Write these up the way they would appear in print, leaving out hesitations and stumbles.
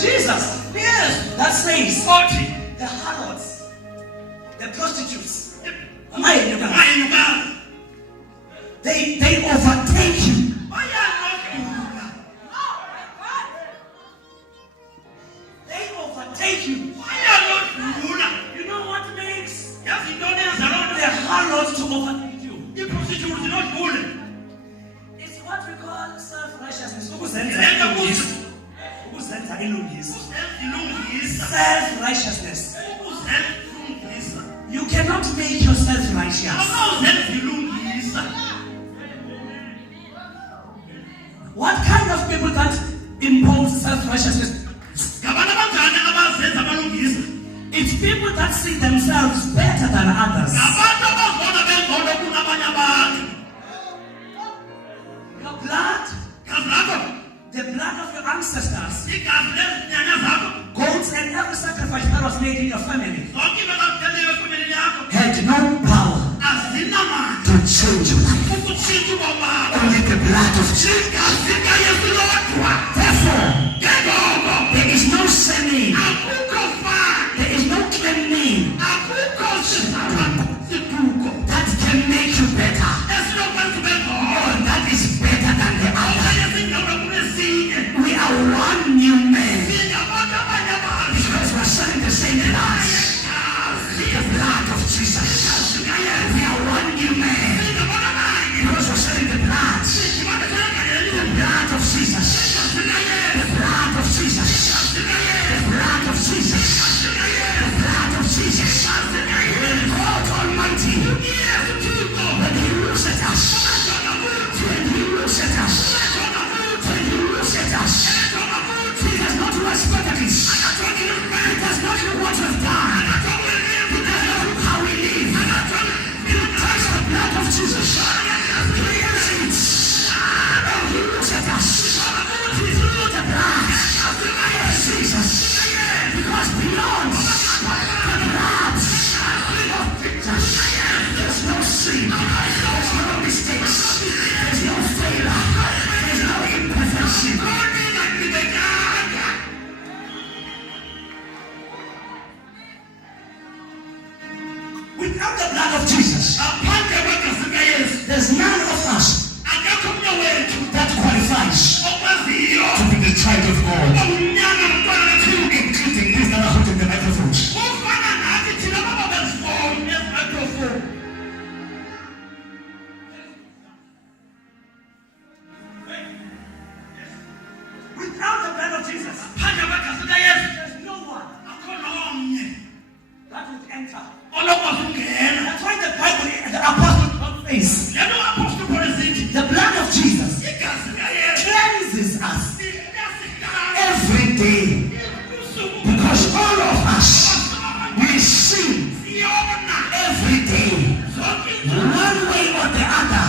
Jesus. Yes. That says, 40. the harlots, the prostitutes, they overtake you. They overtake you. You know what makes the harlots to overtake you? It's what we call self-righteousness. Self-righteousness. You cannot make yourself righteous. What kind of people that impose self-righteousness? It's people that see themselves better than others. Your blood, the blood of your ancestors, goats and every sacrifice that was made in your family had no power to change your life. Only the blood of Jesus. Therefore, there is no sinning. There is no claiming that can make you better. Or that is better than the other. We are one new man. Because we are sharing the same blood. The blood of Jesus. We are one new man. Because we are sharing the blood. The blood of Jesus. The blood of Jesus. The blood of Jesus. The blood of Jesus. God Almighty. When He looks at us. When He looks at us. When He looks at us. He does not respect us. He does not know what we've done. He does not know how we live. He takes the blood of Jesus. He uses it. And He looks at us. He through the blood of Jesus. Because beyond the blood of Jesus, there's no sin. There's no mistakes. There's no failure. There's no imperfection. Without the blood of Jesus, there's none of us that qualifies to be the child of God, including these that are holding the microphones. Without the blood of Jesus, there's no one that would enter. That's why the Bible, the Apostle Paul says, the blood of Jesus cleanses us every day. Because all of us, we sin every day, one way or the other,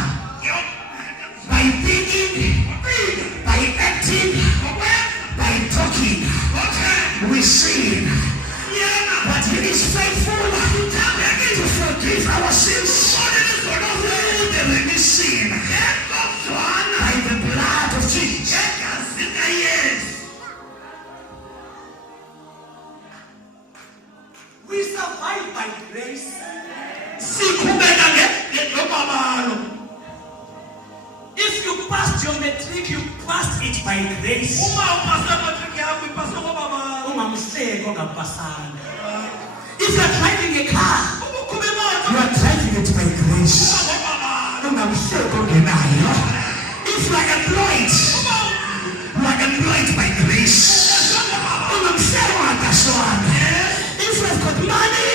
by thinking, by acting, by talking, we sin. But He is faithful to forgive our sins. We sin by the blood of Jesus. We survive by grace. If you passed your matric, you passed it by grace. If you are driving a car, you are driving it by grace. If you are employed, you are employed by grace. If you have got money,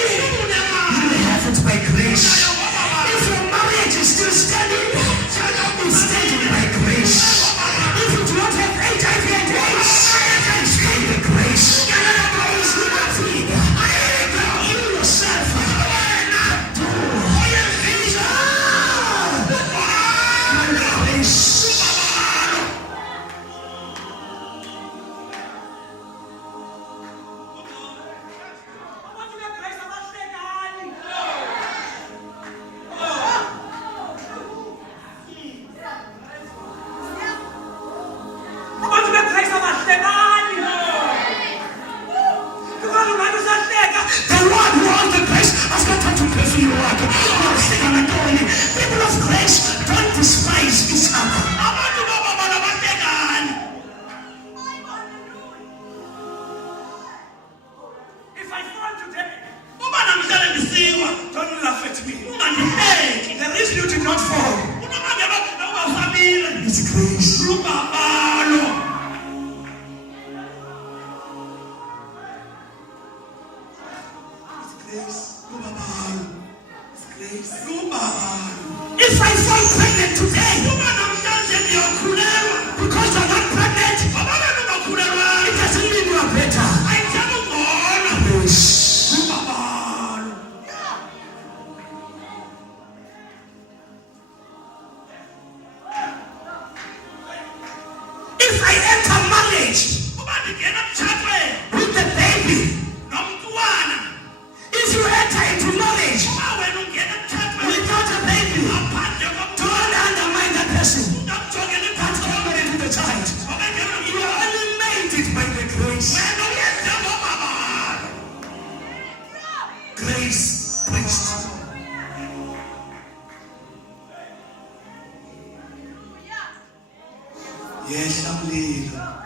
you have it by grace. If your marriage is still standing, it's standing by grace. If you do not have HIV and AIDS, it's by the grace. It's nothing. You yourself do. if I enter marriage with the baby, if you enter into marriage without a baby, don't undermine that person. That's not married to the child. You only made it by the grace. Grace preached. Yes, I'm leaving.